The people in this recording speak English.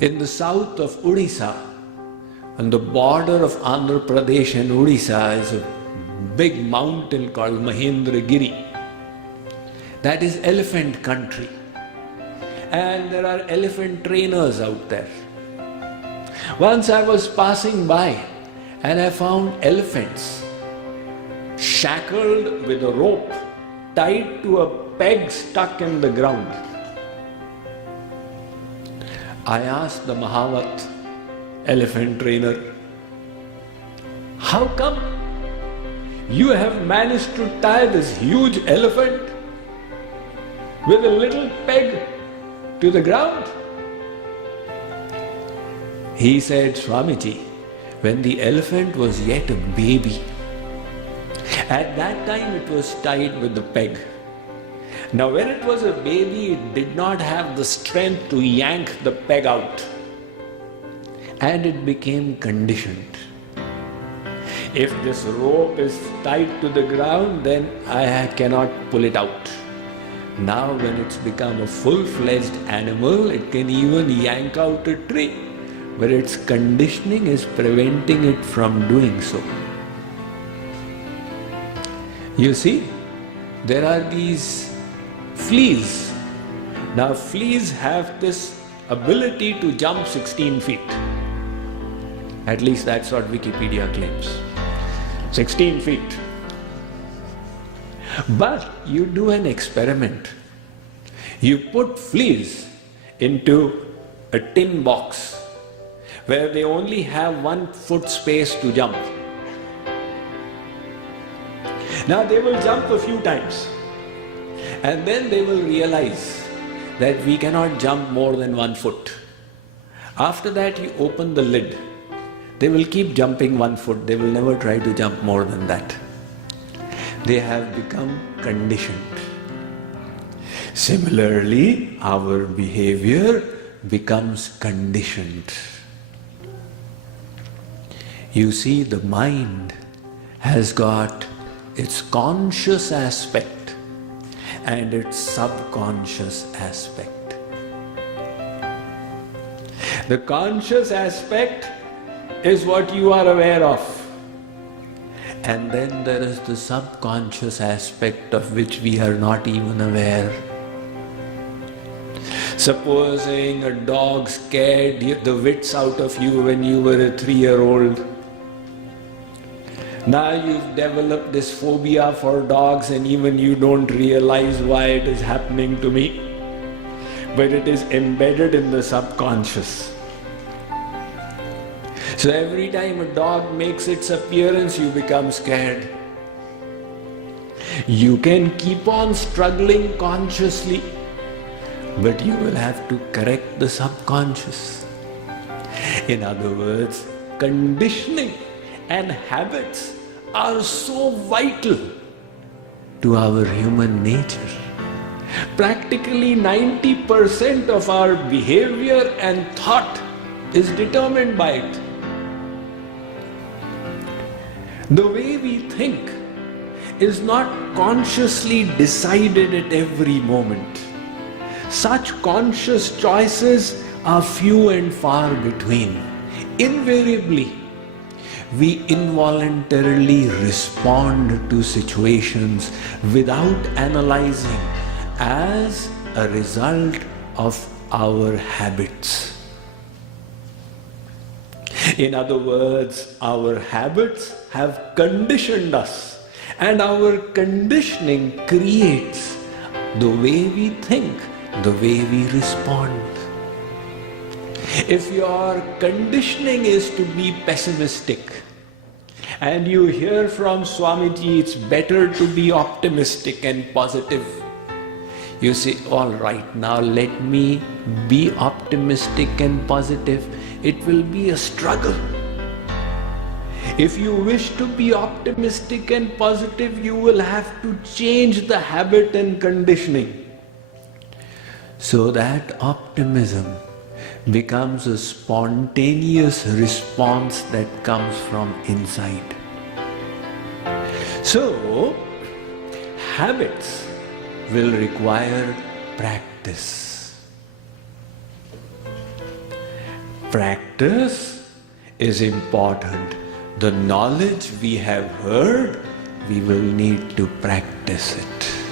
In the south of Odisha, on the border of Andhra Pradesh and Odisha, is a big mountain called Mahendragiri. That is elephant country. And there are elephant trainers out there. Once I was passing by and I found elephants shackled with a rope tied to a peg stuck in the ground. I asked the Mahavat elephant trainer, how come you have managed to tie this huge elephant with a little peg to the ground? He said, Swamiji, when the elephant was yet a baby, at that time it was tied with the peg. Now when it was a baby, it did not have the strength to yank the peg out, and it became conditioned. If this rope is tied to the ground, then I cannot pull it out. Now when it's become a full-fledged animal, it can even yank out a tree, but its conditioning is preventing it from doing so. You see, there are these fleas. Now fleas have this ability to jump 16 feet. At least that's what Wikipedia claims. 16 feet. But you do an experiment. You put fleas into a tin box where they only have 1 foot space to jump. Now they will jump a few times, and then they will realize that we cannot jump more than 1 foot. After that, you open the lid. They will keep jumping 1 foot. They will never try to jump more than that. They have become conditioned. Similarly, our behavior becomes conditioned. You see, the mind has got its conscious aspect and its subconscious aspect. The conscious aspect is what you are aware of, and then there is the subconscious aspect of which we are not even aware. Supposing a dog scared the wits out of you when you were a 3-year-old. Now you've developed this phobia for dogs, and even you don't realize why it is happening to me. But it is embedded in the subconscious. So every time a dog makes its appearance, you become scared. You can keep on struggling consciously, but you will have to correct the subconscious. In other words, conditioning and habits are so vital to our human nature. Practically 90% of our behavior and thought is determined by it. The way we think is not consciously decided at every moment. Such conscious choices are few and far between. Invariably, we involuntarily respond to situations without analyzing as a result of our habits. In other words, our habits have conditioned us, and our conditioning creates the way we think, the way we respond. If your conditioning is to be pessimistic, and you hear from Swamiji it's better to be optimistic and positive, you say, all right, now let me be optimistic and positive. It will be a struggle. If you wish to be optimistic and positive, you will have to change the habit and conditioning so that optimism becomes a spontaneous response that comes from inside. So, habits will require practice. Practice is important. The knowledge we have heard, we will need to practice it.